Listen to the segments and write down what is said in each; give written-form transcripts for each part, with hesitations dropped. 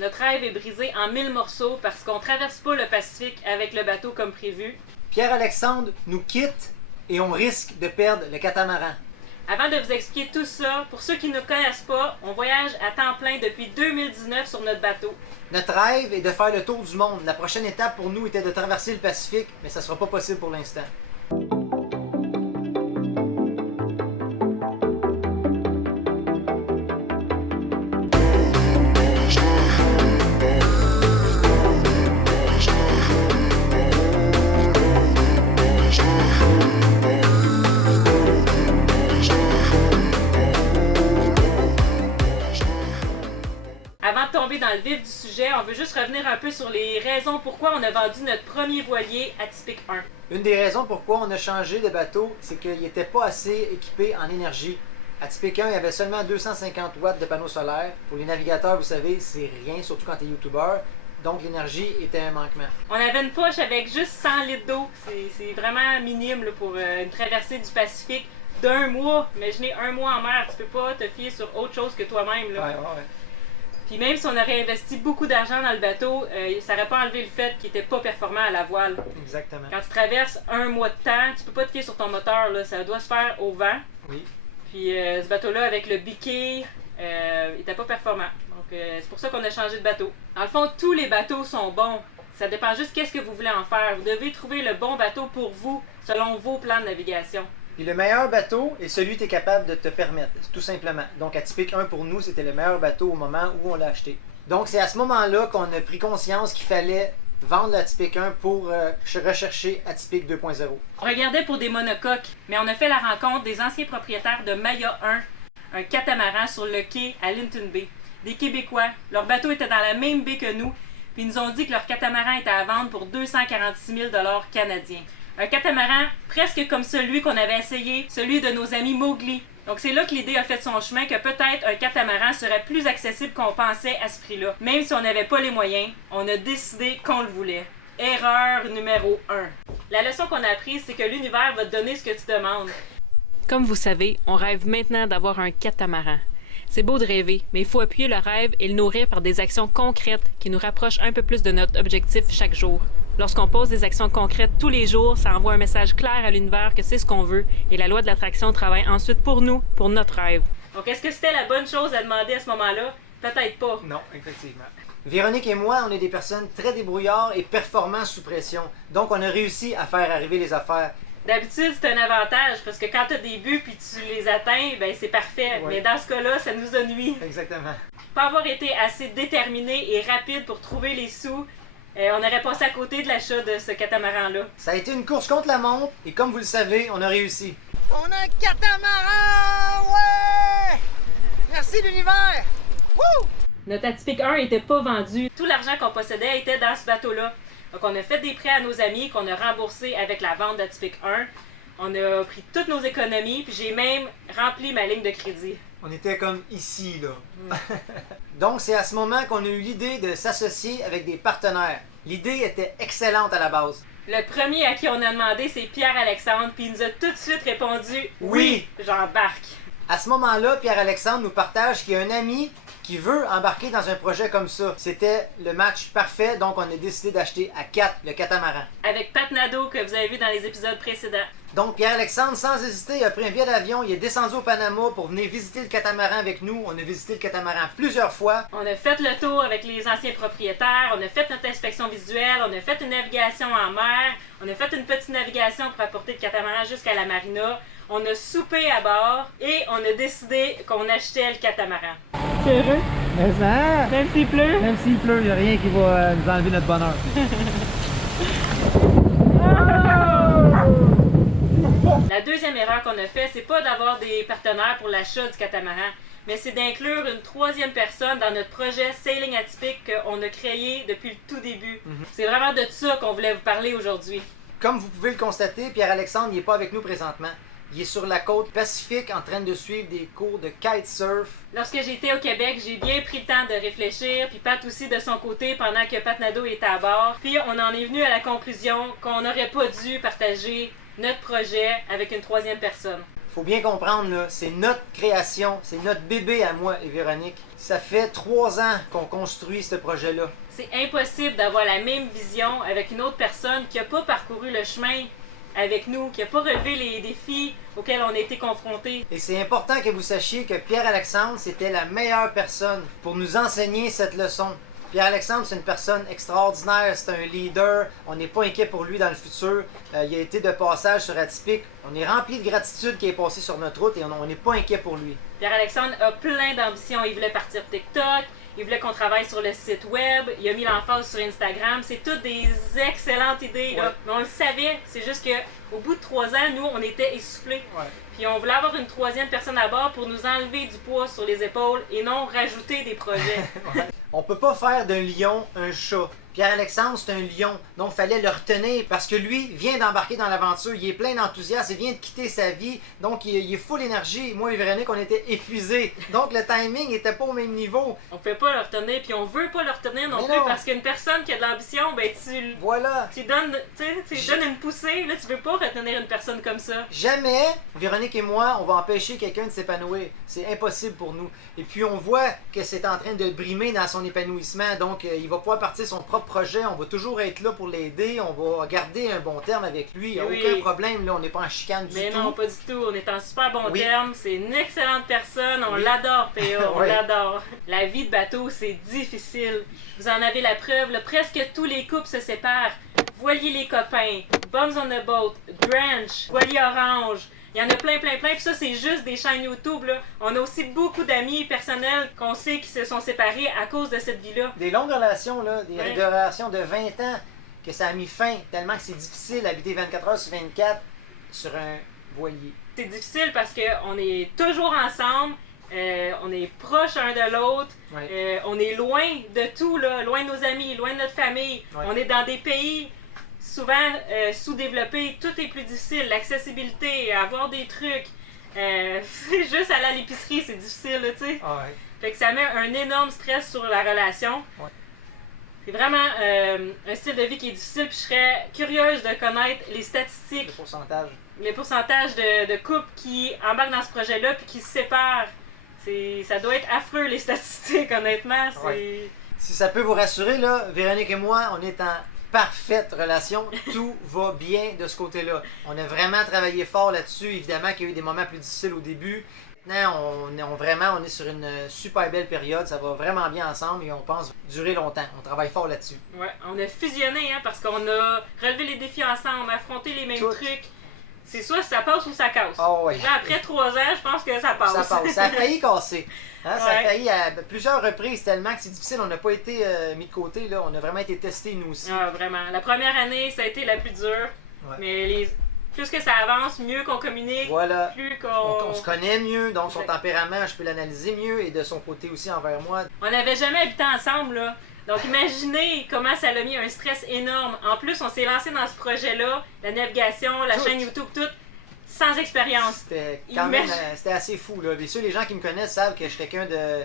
Notre rêve est brisé en 1000 morceaux parce qu'on traverse pas le Pacifique avec le bateau comme prévu. Pierre-Alexandre nous quitte et on risque de perdre le catamaran. Avant de vous expliquer tout ça, pour ceux qui ne connaissent pas, on voyage à temps plein depuis 2019 sur notre bateau. Notre rêve est de faire le tour du monde. La prochaine étape pour nous était de traverser le Pacifique, mais ça ne sera pas possible pour l'instant. Avant de tomber dans le vif du sujet, on veut juste revenir un peu sur les raisons pourquoi on a vendu notre premier voilier Atypique 1. Une des raisons pourquoi on a changé de bateau, c'est qu'il n'était pas assez équipé en énergie. Atypique 1, il y avait seulement 250 watts de panneaux solaires. Pour les navigateurs, vous savez, c'est rien, surtout quand tu es youtubeur. Donc l'énergie était un manquement. On avait une poche avec juste 100 litres d'eau. C'est vraiment minime là, pour une traversée du Pacifique d'un mois. Imaginez un mois en mer, tu peux pas te fier sur autre chose que toi-même. Là. Ouais. Puis même si on aurait investi beaucoup d'argent dans le bateau, ça n'aurait pas enlevé le fait qu'il n'était pas performant à la voile. Exactement. Quand tu traverses un mois de temps, tu peux pas te fier sur ton moteur, là, ça doit se faire au vent. Oui. Puis ce bateau-là, avec le biquet, il n'était pas performant. Donc c'est pour ça qu'on a changé de bateau. Dans le fond, tous les bateaux sont bons. Ça dépend juste qu'est-ce que vous voulez en faire. Vous devez trouver le bon bateau pour vous, selon vos plans de navigation. Puis le meilleur bateau est celui que tu es capable de te permettre, tout simplement. Donc Atypique 1 pour nous, c'était le meilleur bateau au moment où on l'a acheté. Donc c'est à ce moment-là qu'on a pris conscience qu'il fallait vendre l'Atypique 1 pour rechercher Atypique 2.0. On regardait pour des monocoques, mais on a fait la rencontre des anciens propriétaires de Maya 1, un catamaran sur le quai à Linton Bay. Des Québécois, leur bateau était dans la même baie que nous, puis ils nous ont dit que leur catamaran était à vendre pour 246 000 $ canadiens. Un catamaran presque comme celui qu'on avait essayé, celui de nos amis Mowgli. Donc c'est là que l'idée a fait son chemin, que peut-être un catamaran serait plus accessible qu'on pensait à ce prix-là. Même si on n'avait pas les moyens, on a décidé qu'on le voulait. Erreur numéro 1. La leçon qu'on a apprise, c'est que l'univers va te donner ce que tu demandes. Comme vous savez, on rêve maintenant d'avoir un catamaran. C'est beau de rêver, mais il faut appuyer le rêve et le nourrir par des actions concrètes qui nous rapprochent un peu plus de notre objectif chaque jour. Lorsqu'on pose des actions concrètes tous les jours, ça envoie un message clair à l'univers que c'est ce qu'on veut et la loi de l'attraction travaille ensuite pour nous, pour notre rêve. Donc est-ce que c'était la bonne chose à demander à ce moment-là? Peut-être pas. Non, effectivement. Véronique et moi, on est des personnes très débrouillards et performants sous pression. Donc on a réussi à faire arriver les affaires. D'habitude, c'est un avantage parce que quand tu as des buts puis tu les atteins, ben c'est parfait. Ouais. Mais dans ce cas-là, ça nous a nui. Exactement. Pas avoir été assez déterminé et rapide pour trouver les sous, on aurait passé à côté de l'achat de ce catamaran-là. Ça a été une course contre la montre et comme vous le savez, on a réussi. On a un catamaran! Ouais! Merci l'univers! Wouh! Notre Atypique 1 n'était pas vendu. Tout l'argent qu'on possédait était dans ce bateau-là. Donc on a fait des prêts à nos amis qu'on a remboursés avec la vente d'Atypique 1. On a pris toutes nos économies, puis j'ai même rempli ma ligne de crédit. On était comme ici, là. Donc, c'est à ce moment qu'on a eu l'idée de s'associer avec des partenaires. L'idée était excellente à la base. Le premier à qui on a demandé, c'est Pierre-Alexandre, puis il nous a tout de suite répondu « Oui. J'embarque ». À ce moment-là, Pierre-Alexandre nous partage qu'il y a un ami qui veut embarquer dans un projet comme ça. C'était le match parfait, donc on a décidé d'acheter à 4 le catamaran. Avec Pat Nadeau, que vous avez vu dans les épisodes précédents. Donc Pierre-Alexandre, sans hésiter, il a pris un billet d'avion, il est descendu au Panama pour venir visiter le catamaran avec nous. On a visité le catamaran plusieurs fois. On a fait le tour avec les anciens propriétaires, on a fait notre inspection visuelle, on a fait une navigation en mer, on a fait une petite navigation pour apporter le catamaran jusqu'à la marina. On a soupé à bord et on a décidé qu'on achetait le catamaran. Tu es heureux? Mais ça, Même s'il pleut? même s'il pleut, il n'y a rien qui va nous enlever notre bonheur. La deuxième erreur qu'on a fait, c'est pas d'avoir des partenaires pour l'achat du catamaran, mais c'est d'inclure une troisième personne dans notre projet Sailing Atypique qu'on a créé depuis le tout début. C'est vraiment de ça qu'on voulait vous parler aujourd'hui. Comme vous pouvez le constater, Pierre-Alexandre n'est pas avec nous présentement. Il est sur la côte Pacifique en train de suivre des cours de kitesurf. Lorsque j'étais au Québec, j'ai bien pris le temps de réfléchir, puis Pat aussi de son côté pendant que Pat Nadeau était à bord. Puis on en est venu à la conclusion qu'on n'aurait pas dû partager notre projet avec une troisième personne. Faut bien comprendre, là, c'est notre création, c'est notre bébé à moi et Véronique. Ça fait 3 ans qu'on construit ce projet-là. C'est impossible d'avoir la même vision avec une autre personne qui n'a pas parcouru le chemin avec nous, qui n'a pas relevé les défis auxquels on a été confrontés. Et c'est important que vous sachiez que Pierre-Alexandre, c'était la meilleure personne pour nous enseigner cette leçon. Pierre-Alexandre, c'est une personne extraordinaire, c'est un leader, on n'est pas inquiet pour lui dans le futur. Il a été de passage sur Atypique, on est rempli de gratitude qu'il est passé sur notre route et on n'est pas inquiet pour lui. Pierre-Alexandre a plein d'ambitions, il voulait partir TikTok, il voulait qu'on travaille sur le site web, il a mis l'emphase sur Instagram, c'est toutes des excellentes idées, là. Ouais. Mais on le savait, c'est juste que au bout de 3 ans, nous, on était essoufflés. Ouais. Puis on voulait avoir une 3e personne à bord pour nous enlever du poids sur les épaules et non rajouter des projets. Ouais. On peut pas faire d'un lion un chat. Pierre-Alexandre, c'est un lion, donc il fallait le retenir parce que lui vient d'embarquer dans l'aventure, il est plein d'enthousiasme, il vient de quitter sa vie, donc il est full énergie. Moi et Véronique, on était épuisés, donc le timing n'était pas au même niveau. On peut pas le retenir, puis on veut pas le retenir non Mais plus non. parce qu'une personne qui a de l'ambition, ben Voilà. tu donnes, donnes une poussée, là tu veux pas retenir une personne comme ça. Jamais, Véronique et moi, on va empêcher quelqu'un de s'épanouir. C'est impossible pour nous. Et puis on voit que c'est en train de le brimer dans son épanouissement, donc il va pouvoir partir son propre projet, on va toujours être là pour l'aider, on va garder un bon terme avec lui, il n'y a Oui. aucun problème, là, on n'est pas en chicane du Mais tout. non, pas du tout. On est en super bon Oui. terme. C'est une excellente personne. On Oui. l'adore, PA. On Oui. l'adore. La vie de bateau, c'est difficile. Vous en avez la preuve. Là, presque tous les couples se séparent. Voilier les copains, Bums on the Boat, Drench, Voilier orange. Il y en a plein. Puis ça, c'est juste des chaînes YouTube, là. On a aussi beaucoup d'amis personnels qu'on sait qui se sont séparés à cause de cette vie-là. Des longues relations, là, des Ouais. relations de 20 ans, que ça a mis fin, tellement que c'est difficile d'habiter 24 heures sur 24 sur un voilier. C'est difficile parce qu'on est toujours ensemble. On est proches un de l'autre. Ouais. On est loin de tout, là, loin de nos amis, loin de notre famille. Ouais. On est dans des pays souvent sous-développés. Tout est plus difficile. L'accessibilité, avoir des trucs. C'est juste aller à l'épicerie, c'est difficile, là, tu sais. Ah ouais. Fait que ça met un énorme stress sur la relation. Ouais. C'est vraiment un style de vie qui est difficile. Puis je serais curieuse de connaître les statistiques, Le pourcentage. les pourcentages de couples qui embarquent dans ce projet-là puis qui se séparent. Ça doit être affreux, les statistiques, honnêtement. Ouais. Si ça peut vous rassurer, là, Véronique et moi, on est en parfaite relation. Tout va bien de ce côté-là. On a vraiment travaillé fort là-dessus. Évidemment qu'il y a eu des moments plus difficiles au début. Maintenant, on est sur une super belle période. Ça va vraiment bien ensemble et on pense durer longtemps. On travaille fort là-dessus. Ouais, on a fusionné, hein, parce qu'on a relevé les défis ensemble, affronté les mêmes Tout. trucs. C'est soit ça passe ou ça casse. Ah ouais. Là, après 3 ans, je pense que ça passe. Ça passe. Ça a failli casser. Hein, ça a Ouais. failli à plusieurs reprises tellement que c'est difficile. On n'a pas été mis de côté. Là. On a vraiment été testés nous aussi. Ah, vraiment. La première année, ça a été la plus dure. Ouais. Mais plus que ça avance, mieux qu'on communique, Voilà. plus On se connaît mieux, donc son Exact. tempérament, je peux l'analyser mieux et de son côté aussi envers moi. On n'avait jamais habité ensemble, là. Donc imaginez comment ça l'a mis un stress énorme. En plus, on s'est lancé dans ce projet-là, la navigation, la Tout. chaîne YouTube, tout, sans expérience. C'était quand même Imagine- c'était assez fou. Là. Bien sûr, les gens qui me connaissent savent que je suis quelqu'un de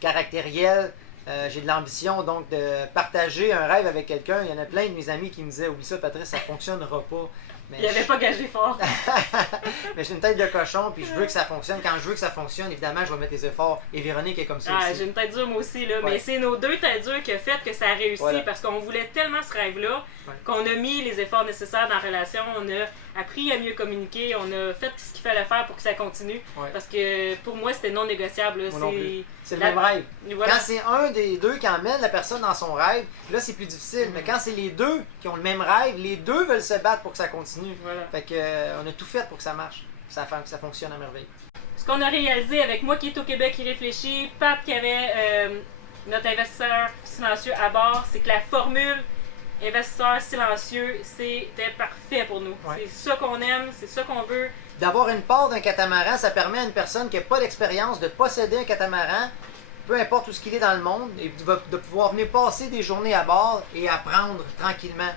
caractériel. J'ai de l'ambition, donc de partager un rêve avec quelqu'un. Il y en a plein de mes amis qui me disaient oublie ça, Patrice, ça fonctionnera pas. Mais Il avait pas gagé fort. mais j'ai une tête de cochon, puis je veux que ça fonctionne. Quand je veux que ça fonctionne, évidemment, je vais mettre les efforts. Et Véronique est comme ça Ah, aussi. j'ai une tête dure moi aussi, là. Ouais. Mais c'est nos 2 têtes dures qui a fait que ça a réussi Voilà. parce qu'on voulait tellement ce rêve-là Ouais. qu'on a mis les efforts nécessaires dans la relation. On a appris à mieux communiquer. On a fait ce qu'il fallait faire pour que ça continue. Ouais. Parce que pour moi, c'était non négociable, là. Moi non plus. C'est le la- même rêve. Voilà. Quand c'est un des deux qui emmène la personne dans son rêve, là c'est plus difficile. Mais quand c'est les deux qui ont le même rêve, les deux veulent se battre pour que ça continue. Voilà. Fait que on a tout fait pour que ça marche. Ça fonctionne à merveille. Ce qu'on a réalisé avec moi qui est au Québec, qui réfléchit, Pat qui avait notre investisseur silencieux à bord, c'est que la formule investisseur silencieux, c'était parfait pour nous. Ouais. C'est ça qu'on aime, c'est ça qu'on veut. D'avoir une part d'un catamaran, ça permet à une personne qui n'a pas d'expérience de posséder un catamaran, peu importe où ce qu'il est dans le monde, et de pouvoir venir passer des journées à bord et apprendre tranquillement.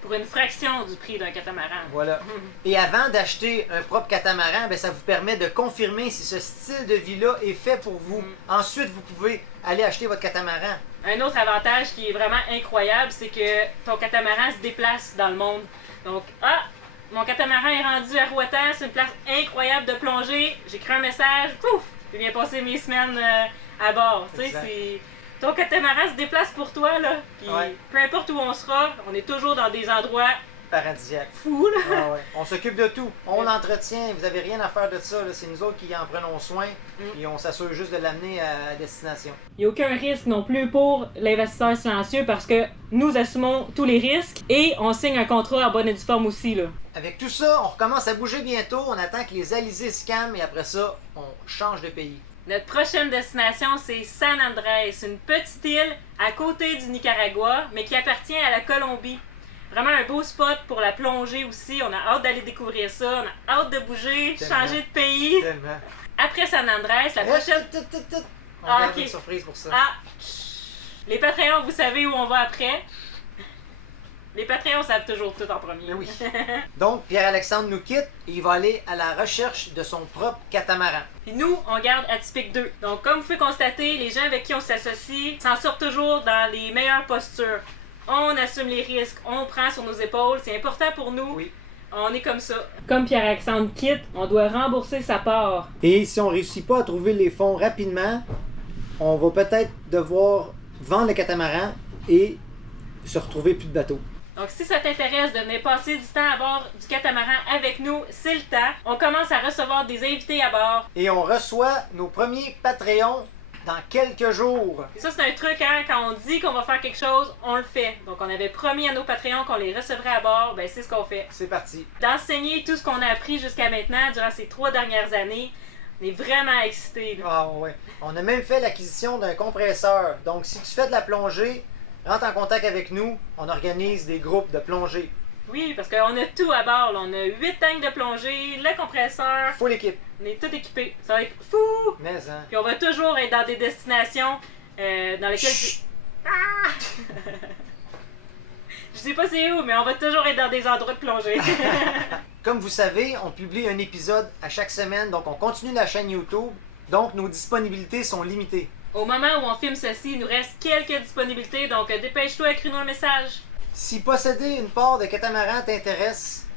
Pour une fraction du prix d'un catamaran. Voilà. Et avant d'acheter un propre catamaran, ben, ça vous permet de confirmer si ce style de vie-là est fait pour vous. Ensuite, vous pouvez aller acheter votre catamaran. Un autre avantage qui est vraiment incroyable, c'est que ton catamaran se déplace dans le monde. Donc, Mon catamaran est rendu à Roatan, c'est une place incroyable de plongée. J'écris un message, pouf! Je viens passer mes semaines à bord. Tu sais, c'est... Ton catamaran se déplace pour toi, là. Puis peu importe où on sera, on est toujours dans des endroits paradisiaque. Fou, là! Ah ouais. On s'occupe de tout. On l'entretient. Vous n'avez rien à faire de ça. C'est nous autres qui en prenons soin et on s'assure juste de l'amener à destination. Il n'y a aucun risque non plus pour l'investisseur silencieux parce que nous assumons tous les risques et on signe un contrat en bonne et due forme aussi, là. Avec tout ça, on recommence à bouger bientôt. On attend que les alizés se calment et après ça, on change de pays. Notre prochaine destination, c'est San Andrés, une petite île à côté du Nicaragua, mais qui appartient à la Colombie. Vraiment un beau spot pour la plongée aussi. On a hâte d'aller découvrir ça. On a hâte de bouger, changer de pays. Tellement. Après San Andrés, la prochaine... On garde une surprise pour ça. Ah! Les Patreons, vous savez où on va après. Les Patreons savent toujours tout en premier. Oui. Donc, Pierre-Alexandre nous quitte et il va aller à la recherche de son propre catamaran. Puis nous, on garde Atypique 2. Donc, comme vous pouvez constater, les gens avec qui on s'associe s'en sortent toujours dans les meilleures postures. On assume les risques, on prend sur nos épaules, c'est important pour nous. Oui. On est comme ça. Comme Pierre-Alexandre quitte, on doit rembourser sa part. Et si on réussit pas à trouver les fonds rapidement, on va peut-être devoir vendre le catamaran et se retrouver plus de bateau. Donc, si ça t'intéresse de venir passer du temps à bord du catamaran avec nous, c'est le temps. On commence à recevoir des invités à bord. Et on reçoit nos premiers Patreons dans quelques jours. Et ça, c'est un truc, hein, quand on dit qu'on va faire quelque chose, on le fait. Donc, on avait promis à nos Patreons qu'on les recevrait à bord, ben c'est ce qu'on fait. C'est parti. D'enseigner tout ce qu'on a appris jusqu'à maintenant, durant ces 3 dernières années, on est vraiment excités. Là. Ah ouais. On a même fait l'acquisition d'un compresseur. Donc, si tu fais de la plongée, rentre en contact avec nous, on organise des groupes de plongée. Oui, parce qu'on a tout à bord. Là. On a 8 tanks de plongée, le compresseur. Full équipe. On est tout équipé. Ça va être fou! Mais hein. Puis on va toujours être dans des destinations dans lesquelles... Ah! Je sais pas c'est où, mais on va toujours être dans des endroits de plongée. Comme vous savez, on publie un épisode à chaque semaine, donc on continue la chaîne YouTube. Donc nos disponibilités sont limitées. Au moment où on filme ceci, il nous reste quelques disponibilités, donc dépêche-toi, écris-nous un message. Si posséder une part de catamaran t'intéresse,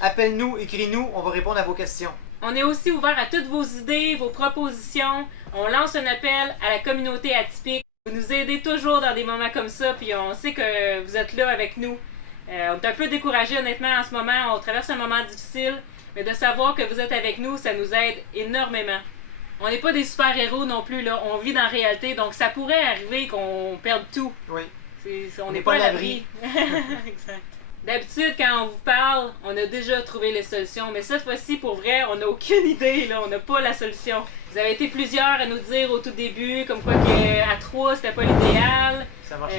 appelle-nous, écris-nous, on va répondre à vos questions. On est aussi ouvert à toutes vos idées, vos propositions. On lance un appel à la communauté atypique. Vous nous aidez toujours dans des moments comme ça, puis on sait que vous êtes là avec nous. On est un peu découragés honnêtement en ce moment, on traverse un moment difficile, mais de savoir que vous êtes avec nous, ça nous aide énormément. On n'est pas des super-héros non plus, là. On vit dans la réalité, donc ça pourrait arriver qu'on perde tout. Oui. On n'est pas à l'abri. Exact. D'habitude, quand on vous parle, on a déjà trouvé les solutions, mais cette fois-ci, pour vrai, on n'a aucune idée, là. On n'a pas la solution. Vous avez été plusieurs à nous dire au tout début, comme quoi qu'à 3, c'était pas l'idéal, Ça marche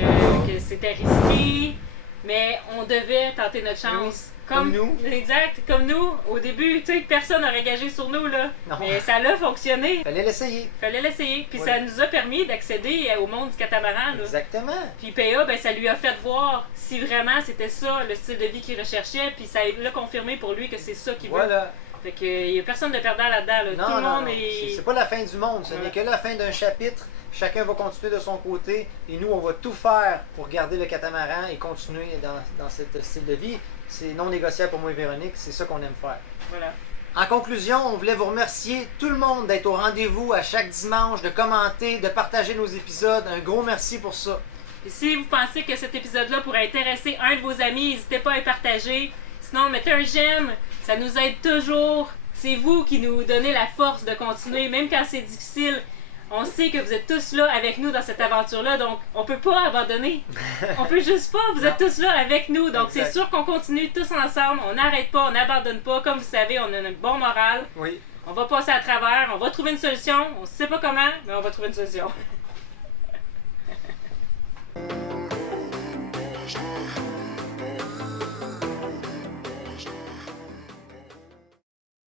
que c'était risqué, mais on devait tenter notre chance. Comme nous. Exact, comme nous. Au début, tu sais, personne n'aurait gagé sur nous, là. Non. Mais ça a fonctionné. Fallait l'essayer. Fallait l'essayer. Puis Oui. ça nous a permis d'accéder au monde du catamaran, là. Exactement. Puis PA, ben, ça lui a fait voir si vraiment c'était ça, le style de vie qu'il recherchait. Puis ça l'a confirmé pour lui que c'est ça qu'il veut. Voilà. Fait qu'il n'y a personne de perdant là-dedans, là. Non, Tout le non, monde non. est... C'est pas la fin du monde. Ce n'est que la fin d'un chapitre. Chacun va continuer de son côté et nous, on va tout faire pour garder le catamaran et continuer dans ce style de vie. C'est non négociable pour moi et Véronique. C'est ça qu'on aime faire. Voilà. En conclusion, on voulait vous remercier tout le monde d'être au rendez-vous à chaque dimanche, de commenter, de partager nos épisodes. Un gros merci pour ça. Et si vous pensez que cet épisode-là pourrait intéresser un de vos amis, n'hésitez pas à le partager. Sinon, mettez un j'aime. Ça nous aide toujours. C'est vous qui nous donnez la force de continuer, même quand c'est difficile. On sait que vous êtes tous là avec nous dans cette aventure-là, donc on peut pas abandonner. On peut juste pas, vous êtes tous là avec nous, donc Exact. c'est sûr qu'on continue tous ensemble, on n'arrête pas, on n'abandonne pas, comme vous savez, on a un bon moral. Oui. On va passer à travers, on va trouver une solution, on sait pas comment, mais on va trouver une solution.